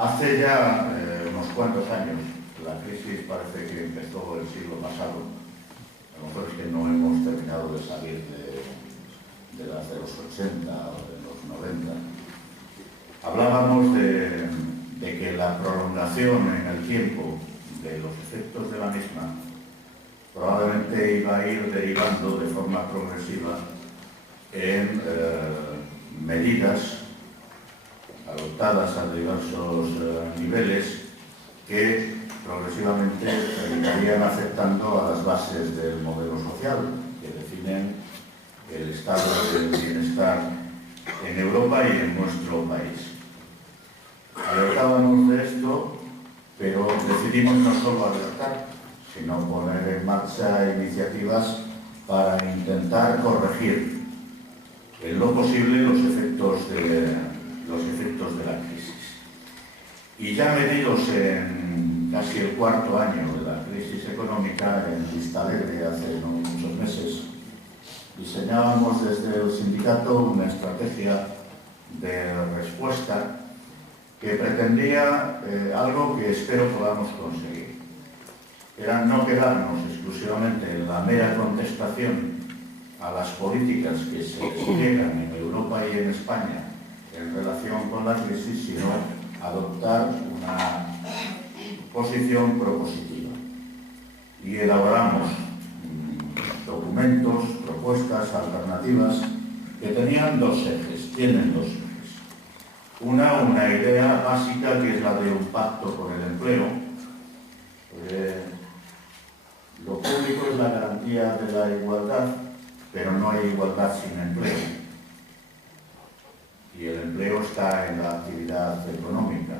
Hace ya unos cuantos años, la crisis parece que empezó el siglo pasado. A lo mejor es que no hemos terminado de salir de las de los 80 o de los 90. Hablábamos de que la prolongación en el tiempo de los efectos de la misma probablemente iba a ir derivando de forma progresiva en medidas adoptadas a diversos niveles que progresivamente terminarían afectando a las bases del modelo social que definen el estado del bienestar en Europa y en nuestro país. Alertábamos de esto, pero decidimos no solo alertar, sino poner en marcha iniciativas para intentar corregir en lo posible los efectos de la crisis. Y ya metidos en casi el cuarto año de la crisis económica, en Vistalegre hace no muchos meses, diseñábamos desde el sindicato una estrategia de respuesta que pretendía algo que espero podamos conseguir. Era no quedarnos exclusivamente en la mera contestación a las políticas que se despliegan en Europa y en España en relación con la crisis, sino adoptar una posición propositiva. Y elaboramos documentos, propuestas, alternativas que tenían tienen dos ejes. Una idea básica, que es la de un pacto por el empleo. Lo público es la garantía de la igualdad, pero no hay igualdad sin empleo. Y el empleo está en la actividad económica.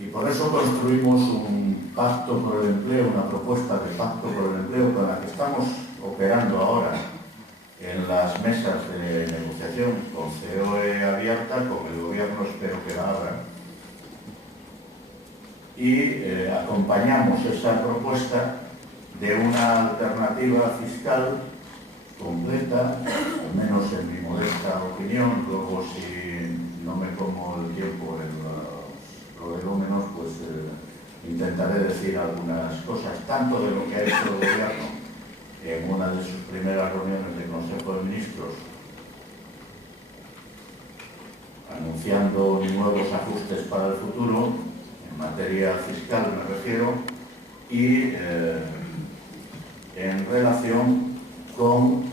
Y por eso construimos un pacto por el empleo, una propuesta de pacto por el empleo con la que estamos operando ahora en las mesas de negociación con COE abierta, con el gobierno espero que la abran. Y acompañamos esa propuesta de una alternativa fiscal completa, al menos en mi modesta opinión. Luego, si no me como el tiempo en los prolegómenos, pues intentaré decir algunas cosas, tanto de lo que ha hecho el gobierno en una de sus primeras reuniones de Consejo de Ministros, anunciando nuevos ajustes para el futuro, en materia fiscal me refiero, y en relación con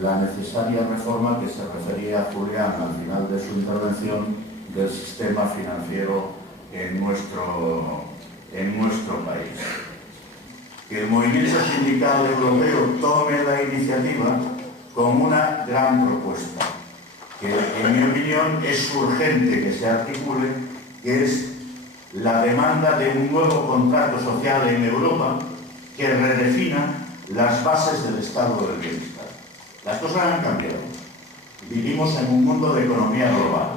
la necesaria reforma que se refería Julián al final de su intervención del sistema financiero en nuestro país. Que el movimiento sindical europeo tome la iniciativa con una gran propuesta, que en mi opinión es urgente que se articule, que es la demanda de un nuevo contrato social en Europa que redefina las bases del estado del bienestar. Las cosas han cambiado. Vivimos en un mundo de economía global.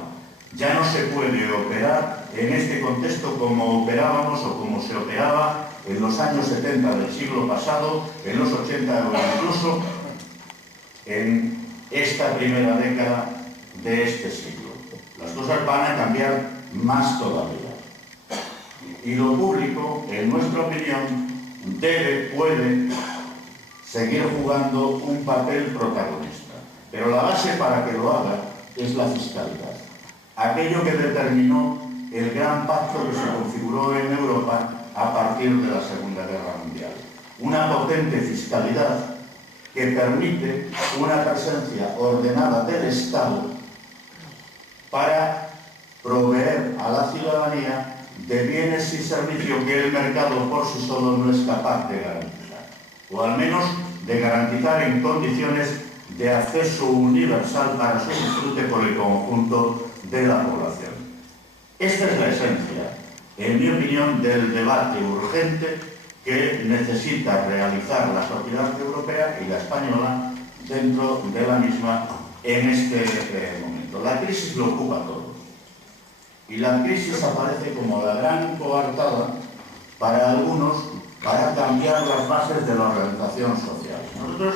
Ya no se puede operar en este contexto como operábamos o como se operaba en los años 70 del siglo pasado, en los 80 o incluso en esta primera década de este siglo. Las cosas van a cambiar más todavía. Y lo público, en nuestra opinión, puede seguir jugando un papel protagonista. Pero la base para que lo haga es la fiscalidad. Aquello que determinó el gran pacto que se configuró en Europa a partir de la Segunda Guerra Mundial. Una potente fiscalidad que permite una presencia ordenada del Estado para proveer a la ciudadanía de bienes y servicios que el mercado por sí solo no es capaz de garantizar, o al menos de garantizar en condiciones de acceso universal para su disfrute por el conjunto de la población. Esta es la esencia, en mi opinión, del debate urgente que necesita realizar la sociedad europea y la española dentro de la misma en este momento. La crisis lo ocupa todo. Y la crisis aparece como la gran coartada para algunos para cambiar las bases de la organización social. Nosotros,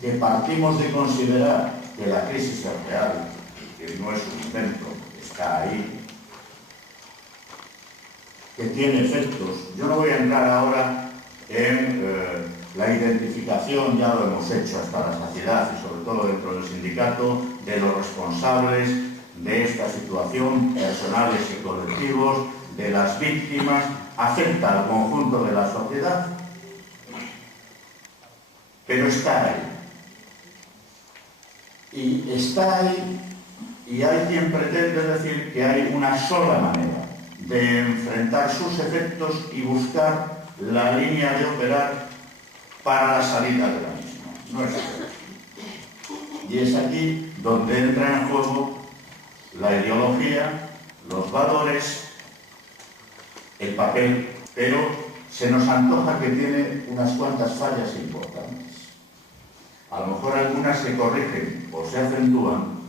que partimos de considerar que la crisis es real, que no es un invento, está ahí, que tiene efectos. Yo no voy a entrar ahora en la identificación, ya lo hemos hecho hasta la saciedad y sobre todo dentro del sindicato, de los responsables de esta situación, personales y colectivos, de las víctimas, afecta al conjunto de la sociedad, pero está ahí. Y está ahí, y hay quien pretende decir que hay una sola manera de enfrentar sus efectos y buscar la línea de operar para la salida de la misma. No es cierto. Y es aquí donde entra en juego la ideología, los valores, el papel, pero se nos antoja que tiene unas cuantas fallas importantes. A lo mejor algunas se corrigen o se acentúan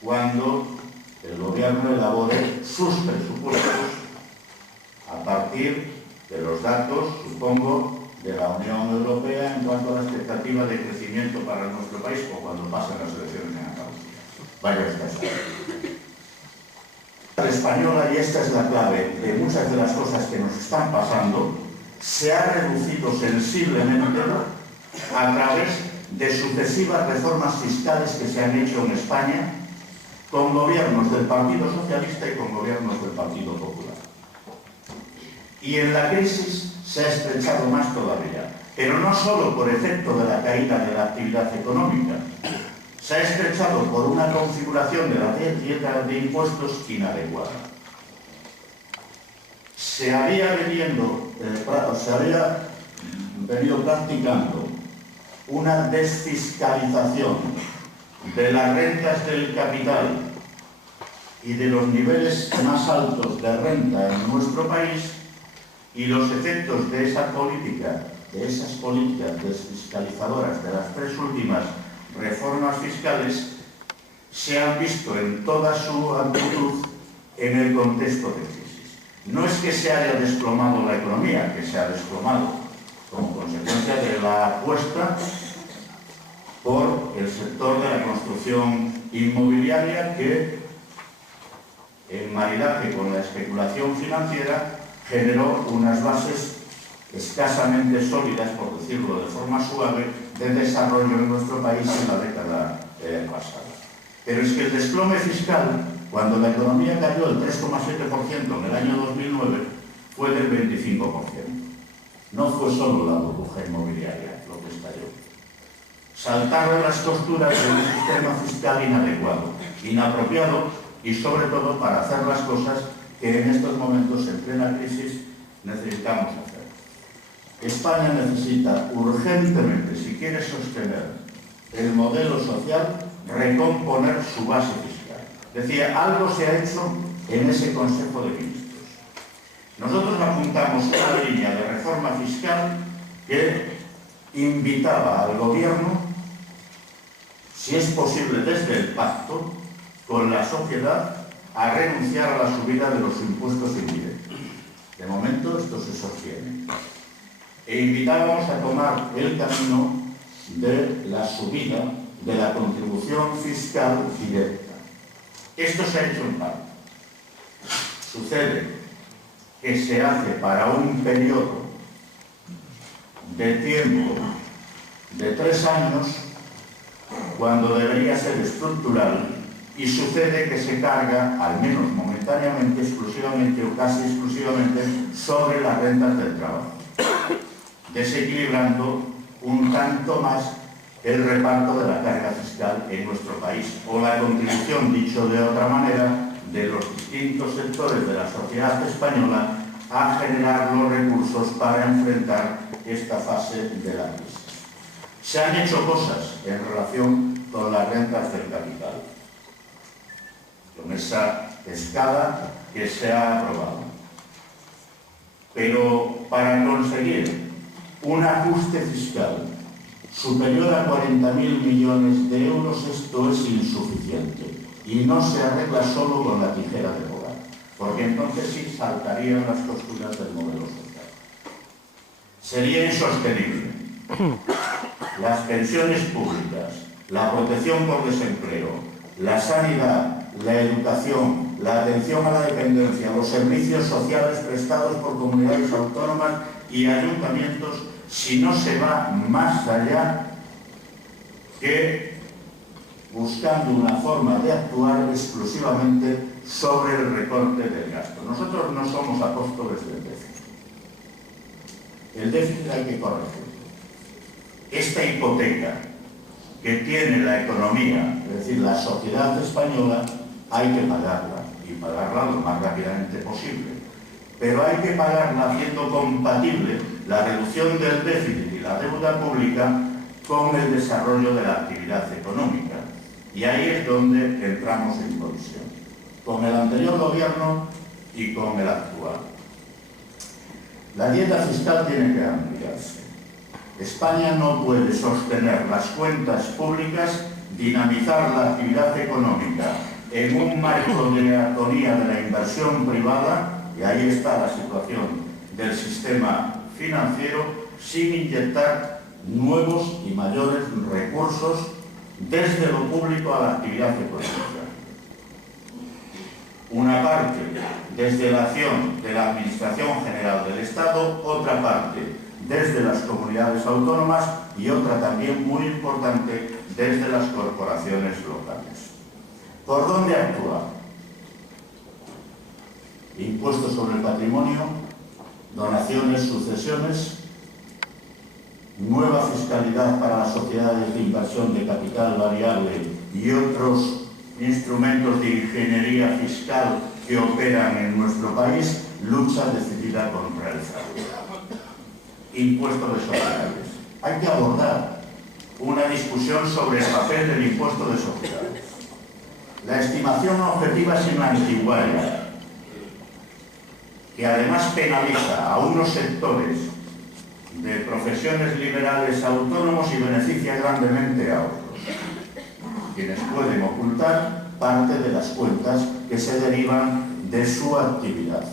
cuando el gobierno elabore sus presupuestos a partir de los datos, supongo, de la Unión Europea en cuanto a la expectativa de crecimiento para nuestro país o cuando pasen las elecciones en Andalucía. Varias cosas. La española, y esta es la clave de muchas de las cosas que nos están pasando, se ha reducido sensiblemente a través de sucesivas reformas fiscales que se han hecho en España con gobiernos del Partido Socialista y con gobiernos del Partido Popular. Y en la crisis se ha estrechado más todavía, pero no solo por efecto de la caída de la actividad económica, se ha estrechado por una configuración de la dieta de impuestos inadecuada. Se había venido practicando una desfiscalización de las rentas del capital y de los niveles más altos de renta en nuestro país, y los efectos de esa política, de esas políticas desfiscalizadoras de las tres últimas reformas fiscales, se han visto en toda su amplitud en el contexto de crisis. No es que se haya desplomado la economía, que se ha desplomado como consecuencia de la apuesta por el sector de la construcción inmobiliaria que, en maridaje con la especulación financiera, generó unas bases escasamente sólidas, por decirlo de forma suave, de desarrollo en nuestro país en la década pasada. Pero es que el desplome fiscal, cuando la economía cayó el 3,7% en el año 2009, fue del 25%. No fue solo la burbuja inmobiliaria lo que estalló. Saltaron las costuras de un sistema fiscal inadecuado, inapropiado y sobre todo para hacer las cosas que en estos momentos, en plena crisis, necesitamos hacer. España necesita urgentemente, si quiere sostener el modelo social, recomponer su base fiscal. Decía, algo se ha hecho en ese Consejo de Ministros. Nosotros apuntamos una línea de reforma fiscal que invitaba al gobierno, si es posible desde el pacto con la sociedad, a renunciar a la subida de los impuestos indirectos. De momento esto se sostiene. E invitábamos a tomar el camino de la subida de la contribución fiscal directa. Esto se ha hecho en parte. Sucede que se hace para un periodo de tiempo de 3 años, cuando debería ser estructural, y sucede que se carga, al menos momentáneamente, exclusivamente o casi exclusivamente, sobre las rentas del trabajo, desequilibrando un tanto más el reparto de la carga fiscal en nuestro país, o la contribución, dicho de otra manera, de los distintos sectores de la sociedad española a generar los recursos para enfrentar esta fase de la crisis. Se han hecho cosas en relación con las rentas del capital, con esa escala que se ha aprobado. Pero para conseguir un ajuste fiscal superior a 40.000 millones de euros, esto es insuficiente y no se arregla solo con la tijera de podar, porque entonces sí saltarían las costuras del modelo social. Sería insostenible. Las pensiones públicas, la protección por desempleo, la sanidad, la educación, la atención a la dependencia, los servicios sociales prestados por comunidades autónomas y ayuntamientos, si no se va más allá que buscando una forma de actuar exclusivamente sobre el recorte del gasto. Nosotros no somos apóstoles del déficit. El déficit hay que corregirlo. Esta hipoteca que tiene la economía, es decir, la sociedad española, hay que pagarla, y pagarla lo más rápidamente posible. Pero hay que pagarla haciendo compatible la reducción del déficit y la deuda pública con el desarrollo de la actividad económica. Y ahí es donde entramos en colisión, con el anterior gobierno y con el actual. La dieta fiscal tiene que ampliarse. España no puede sostener las cuentas públicas, dinamizar la actividad económica en un marco de atonía de la inversión privada, y ahí está la situación del sistema financiero, sin inyectar nuevos y mayores recursos desde lo público a la actividad económica. Una parte desde la acción de la Administración General del Estado, otra parte desde las comunidades autónomas y otra también muy importante desde las corporaciones locales. ¿Por dónde actuar? Impuestos sobre el patrimonio, donaciones, sucesiones, nueva fiscalidad para las sociedades de inversión de capital variable y otros instrumentos de ingeniería fiscal que operan en nuestro país, lucha decidida contra el fraude. Impuesto de sociedades. Hay que abordar una discusión sobre el papel del impuesto de sociedades. La estimación objetiva es una antiguaya que además penaliza a unos sectores de profesiones liberales autónomos y beneficia grandemente a otros, quienes pueden ocultar parte de las cuentas que se derivan de su actividad.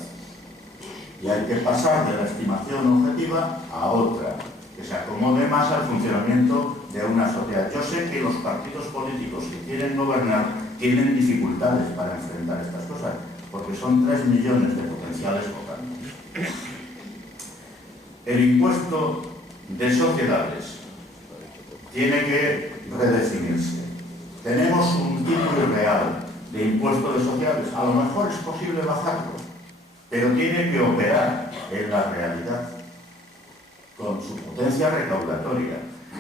Y hay que pasar de la estimación objetiva a otra, que se acomode más al funcionamiento de una sociedad. Yo sé que los partidos políticos que quieren gobernar tienen dificultades para enfrentar estas cosas, porque son 3 millones de potenciales votantes. El impuesto de sociedades tiene que redefinirse. Tenemos un tipo irreal de impuesto de sociedades. A lo mejor es posible bajarlo, pero tiene que operar en la realidad con su potencia recaudatoria.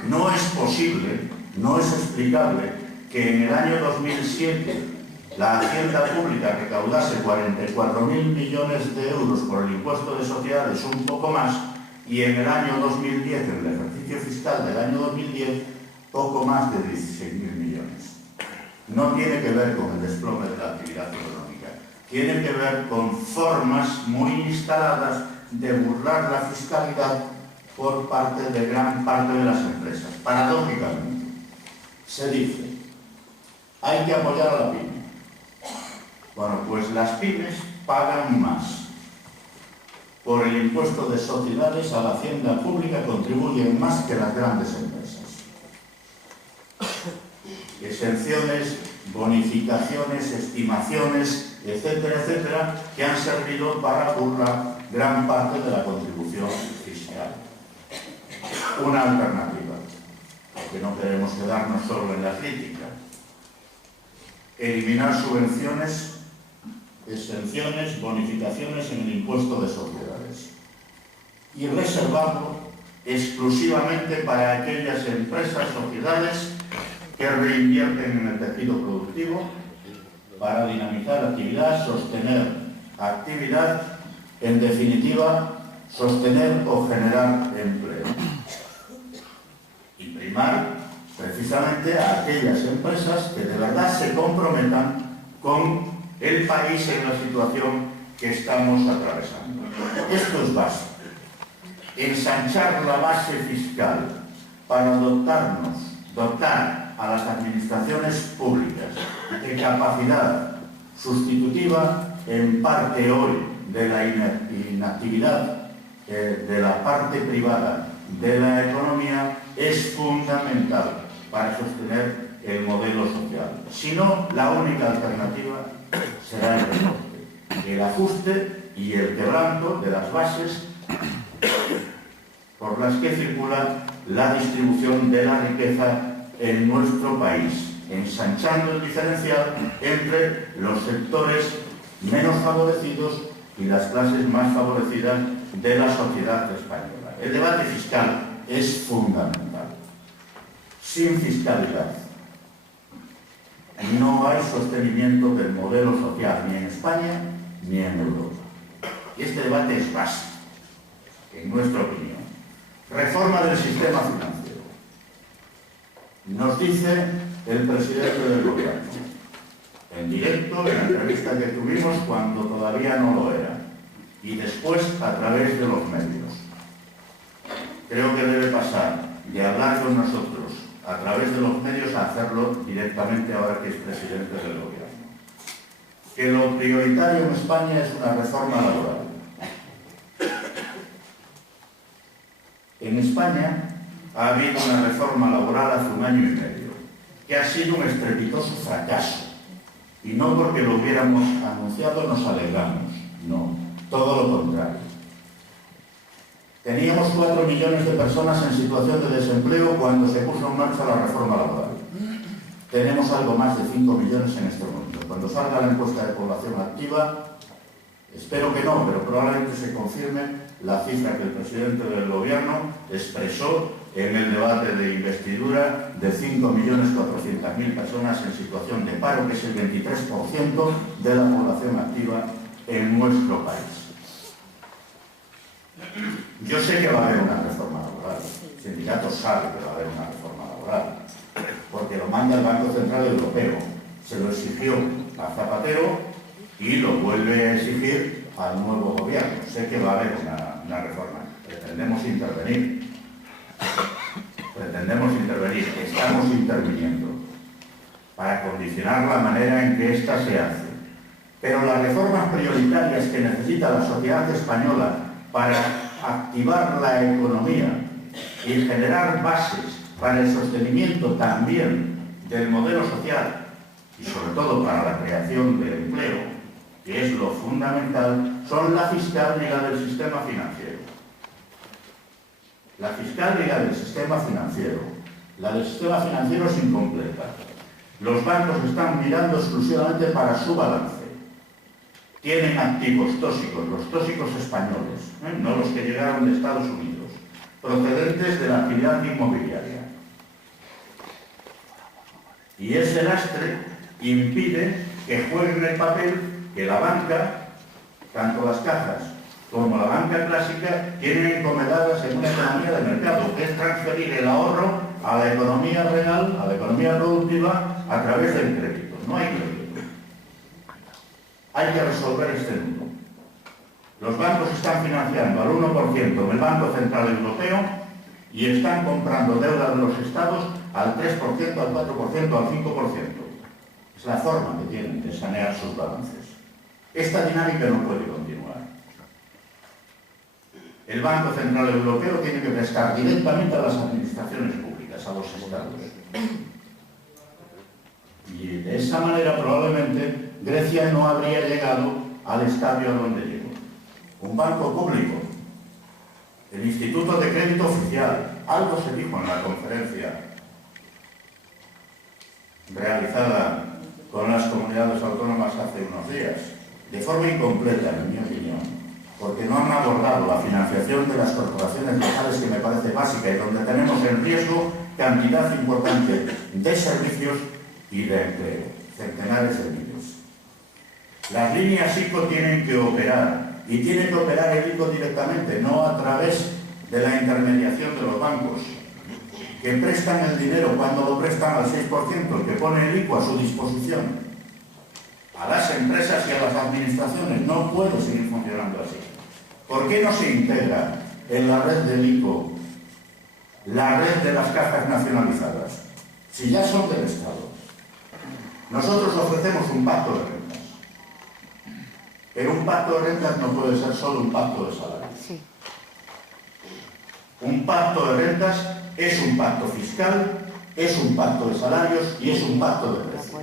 No es posible, no es explicable que en el año 2007 la Hacienda Pública recaudase 44.000 millones de euros por el impuesto de sociedades, un poco más, y en el año 2010, en el ejercicio fiscal del año 2010, poco más de 16.000 millones. No tiene que ver con el desplome de la actividad económica, tiene que ver con formas muy instaladas de burlar la fiscalidad por parte de gran parte de las empresas. Paradójicamente, se dice, hay que apoyar a la pyme. Bueno, pues las pymes pagan más. Por el impuesto de sociedades a la hacienda pública contribuyen más que las grandes empresas. Exenciones, bonificaciones, estimaciones, etcétera, etcétera, que han servido para burlar gran parte de la contribución fiscal. Una alternativa, porque no queremos quedarnos solo en la crítica. Eliminar subvenciones, exenciones, bonificaciones en el impuesto de sociedades y reservarlo exclusivamente para aquellas empresas, sociedades que reinvierten en el tejido productivo para dinamizar actividad, sostener actividad, en definitiva, sostener o generar empleo. Y primar precisamente a aquellas empresas que de verdad se comprometan con el país en la situación que estamos atravesando. Esto es básico. Ensanchar la base fiscal para dotar a las administraciones públicas de capacidad sustitutiva en parte hoy de la inactividad de la parte privada de la economía es fundamental para sostener el modelo social. Si no, la única alternativa será el recorte, el ajuste y el quebranto de las bases por las que circula la distribución de la riqueza en nuestro país, ensanchando el diferencial entre los sectores menos favorecidos y las clases más favorecidas de la sociedad española. El debate fiscal es fundamental. Sin fiscalidad no hay sostenimiento del modelo social ni en España ni en Europa. Y este debate es básico, en nuestra opinión. Reforma del sistema financiero. Nos dice el presidente del gobierno, en directo, en la entrevista que tuvimos cuando todavía no lo era, y después a través de los medios. Creo que debe pasar de hablar con nosotros a través de los medios a hacerlo directamente ahora que es presidente del gobierno. Que lo prioritario en España es una reforma laboral. En España ha habido una reforma laboral hace un año y medio, que ha sido un estrepitoso fracaso. Y no porque lo hubiéramos anunciado nos alegramos, no, todo lo contrario. Teníamos 4 millones de personas en situación de desempleo cuando se puso en marcha la reforma laboral. Tenemos algo más de 5 millones en este momento. Cuando salga la encuesta de población activa, espero que no, pero probablemente se confirme la cifra que el presidente del gobierno expresó en el debate de investidura de 5.400.000 personas en situación de paro, que es el 23% de la población activa en nuestro país. Yo sé que va a haber una reforma laboral. El sindicato sabe que va a haber una reforma laboral, porque lo manda el Banco Central Europeo. Se lo exigió a Zapatero y lo vuelve a exigir al nuevo gobierno. Sé que va a haber una reforma. Pretendemos intervenir. Estamos interviniendo para condicionar la manera en que ésta se hace. Pero las reformas prioritarias que necesita la sociedad española para activar la economía y generar bases para el sostenimiento también del modelo social y sobre todo para la creación de empleo, que es lo fundamental, son la fiscal y la del sistema financiero. La fiscal y la del sistema financiero. La del sistema financiero es incompleta. Los bancos están mirando exclusivamente para su balance. Tienen activos tóxicos, los tóxicos españoles, no los que llegaron de Estados Unidos, procedentes de la actividad inmobiliaria. Y ese lastre impide que jueguen el papel que la banca, tanto las cajas como la banca clásica, tienen encomendadas en una economía de mercado, que es transferir el ahorro a la economía real, a la economía productiva, a través del crédito. No hay crédito. Hay que resolver este nudo. Los bancos están financiando al 1% en el Banco Central Europeo y están comprando deuda de los estados al 3%, al 4%, al 5%. Es la forma que tienen de sanear sus balances. Esta dinámica no puede continuar. El Banco Central Europeo tiene que prestar directamente a las administraciones públicas, a los estados. Y de esa manera probablemente Grecia no habría llegado al estadio a donde llegó. Un banco público, el Instituto de Crédito Oficial, algo se dijo en la conferencia realizada con las comunidades autónomas hace unos días, de forma incompleta, en mi opinión, porque no han abordado la financiación de las corporaciones locales, que me parece básica y donde tenemos en riesgo cantidad importante de servicios y de empleo, centenares de miles. Las líneas ICO tienen que operar, y tiene que operar el ICO directamente, no a través de la intermediación de los bancos, que prestan el dinero cuando lo prestan al 6%, que pone el ICO a su disposición. A las empresas y a las administraciones no puede seguir funcionando así. ¿Por qué no se integra en la red del ICO la red de las cajas nacionalizadas? Si ya son del Estado. Nosotros ofrecemos un pacto de rentas. Pero un pacto de rentas no puede ser solo un pacto de salarios. Sí. Un pacto de rentas es un pacto fiscal, es un pacto de salarios y es un pacto de precios.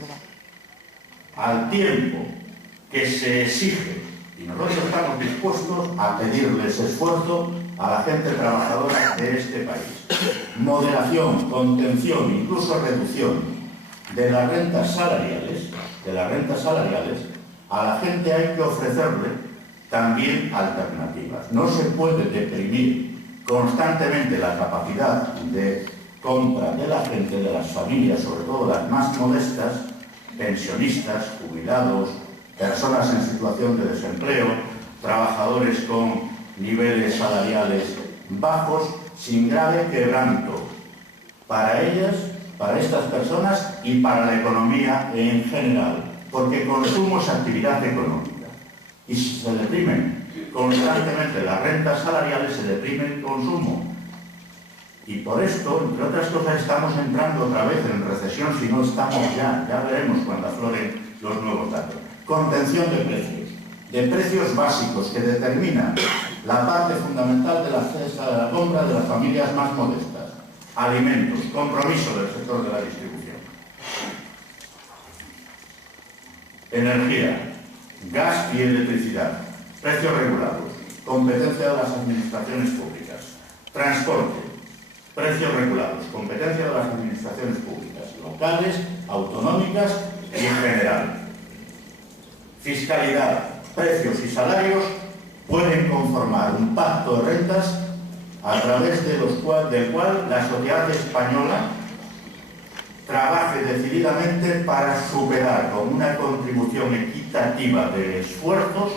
Al tiempo que se exige, y nosotros estamos dispuestos a pedirles esfuerzo a la gente trabajadora de este país. Moderación, contención, incluso reducción de las rentas salariales, a la gente hay que ofrecerle también alternativas. No se puede deprimir constantemente la capacidad de compra de la gente, de las familias, sobre todo las más modestas, pensionistas, jubilados, personas en situación de desempleo, trabajadores con niveles salariales bajos, sin grave quebranto para ellas, para estas personas y para la economía en general, porque consumo es actividad económica. Y si se deprimen constantemente las rentas salariales, se deprime el consumo. Y por esto, entre otras cosas, estamos entrando otra vez en recesión, si no estamos ya veremos cuando afloren los nuevos datos. Contención de precios básicos que determinan la parte fundamental de la cesta de la compra de las familias más modestas. Alimentos, compromiso del sector de la distribución. Energía, gas y electricidad, precios regulados, competencia de las administraciones públicas. Transporte, precios regulados, competencia de las administraciones públicas, locales, autonómicas y en general. Fiscalidad, precios y salarios pueden conformar un pacto de rentas a través del cual la sociedad española trabaje decididamente para superar con una contribución equitativa de esfuerzos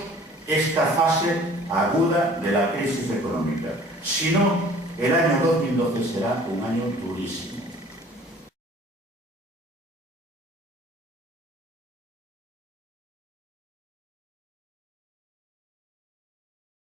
esta fase aguda de la crisis económica. Si no, el año 2012 será un año durísimo.